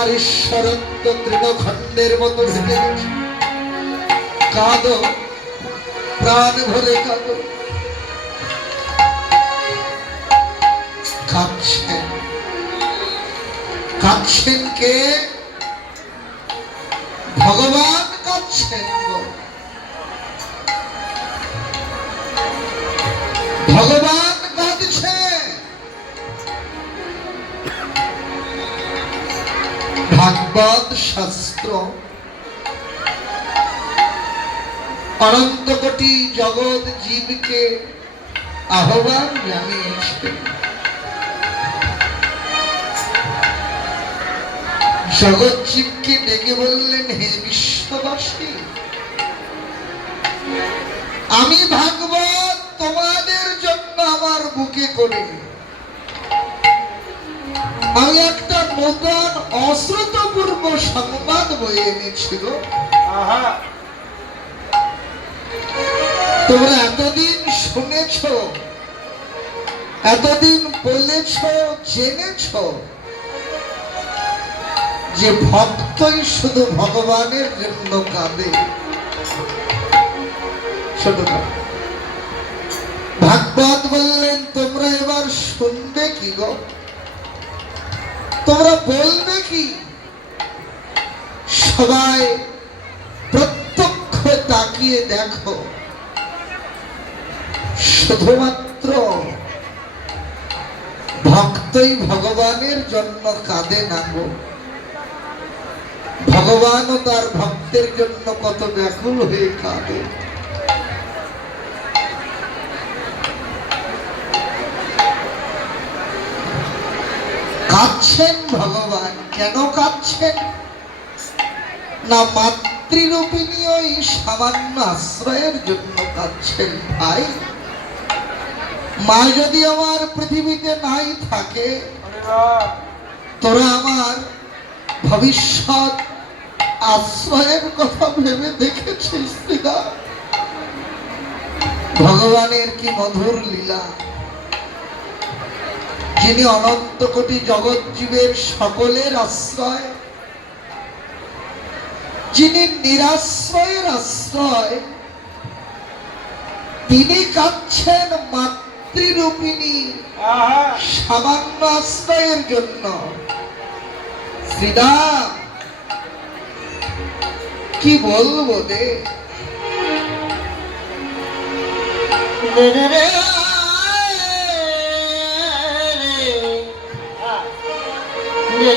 তোমার ঈশ্বরত্ব তৃণখণ্ডের মতো ভেঙে গেছে কাঁদো, প্রাণ ভরে কাঁদো। কাঁদছেন। কাঁদছেন কে? ভগবান কাঁদছেন ভগবান ভাগবত শাস্ত্র। অনন্ত কোটি জগৎ জীবকে আহ্বান জানিয়েছে। জগৎ জীবকে ডেকে বললেন, হে বিশ্ববাসী, আমি ভাগবত তোমাদের জন্য আমার বুকে করে। আমি একটা নতুন অশ্রুতপূর্ব সংবাদ বয়ে এনেছিল। তোমরা এতদিন শুনেছ এতদিন বলেছ জেনেছ যে ভক্তই শুধু ভগবানের জন্য কাঁদে। ভাগবত বললেন তোমরা এবার শুনবে কি গো? তোমরা বলবে কি? সবাই প্রত্যক্ষ তাকিয়ে দেখো। শুধুমাত্র ভক্তই ভগবানের জন্য কাঁদে না গো। ভগবানও তার ভক্তের জন্য কত ব্যাকুল হয়ে কাঁদে। কাঁদছেন ভগবান? কেন কাঁদছেন? না মাতৃরূপিণী ওই সামান্য আশ্রয়ের জন্য কাঁদছেন ভাই। মা যদি আমার পৃথিবীতে নাই থাকে, তোরা আমার ভবিষ্যৎ আশ্রয়ের কথা ভেবে দেখেছিস ভগবানের কি মধুর লীলা? যিনি অনন্ত কোটি জগৎ জীবের সকলের আশ্রয় যিনি নিরাশ্রয়ের আশ্রয় তিনি কাঁদছেন মাতৃরূপিণী সামান্য আশ্রয়ের জন্য। শ্রীরাম কি বলব রে? মায়ের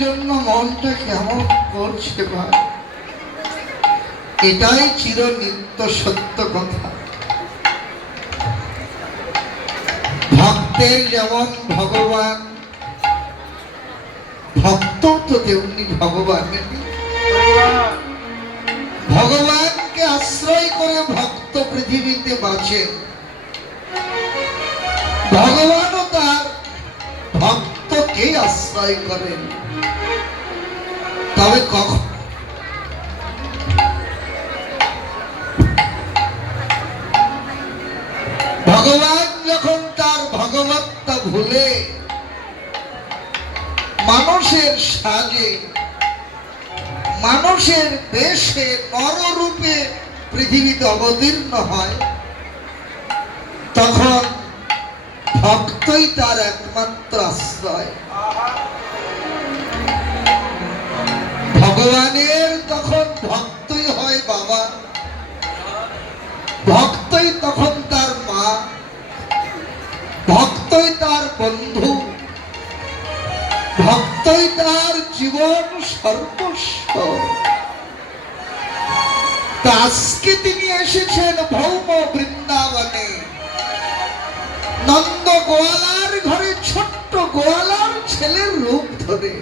জন্য মনটা কেমন করছে ভাই এটাই চির নিত্য সত্য কথা। ভক্তের যেমন ভগবান ভক্ত তো তেমনি ভগবানের পৃথিবীতে বাঁচে। ভগবানও তার ভক্তকে আশ্রয় করেন। তবে কখন? ভগবান যখন তার ভগবত্তা ভুলে মানুষের সাজে, মানুষের বেশে নররূপে পৃথিবীতে অবতীর্ণ হয়, তখন ভক্তই তার একমাত্র আশ্রয়। ভগবানের তখন ভক্তই হয় বাবা, ভক্তই তখন তার মা, ভক্তই তার বন্ধু, ভক্তই তার জীবন সর্বস্ব। আজকে তিনি এসেছেন ভৌম বৃন্দাবনে। নন্দ গোয়ালার ঘরে ছোট্ট গোয়ালার ছেলের রূপ ধরে।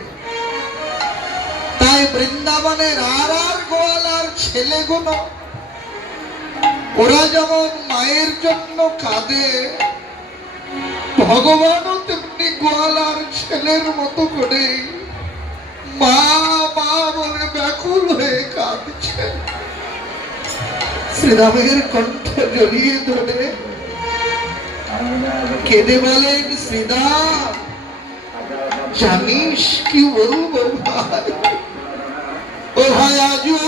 তাই বৃন্দাবনের আর আর গোয়ালার ছেলেগুলো ওরা যেমন মায়ের জন্য কাঁদে, ভগবানও তেমনি গোয়ালার ছেলের মতো করে। মা মা বলে ব্যাকুল হয়ে কাঁদছেন শ্রীরামের কণ্ঠ জড়িয়ে ধরে কেঁদে বলেন শ্রীরাম জানিস কি বলব ভাই ও ভাই আজু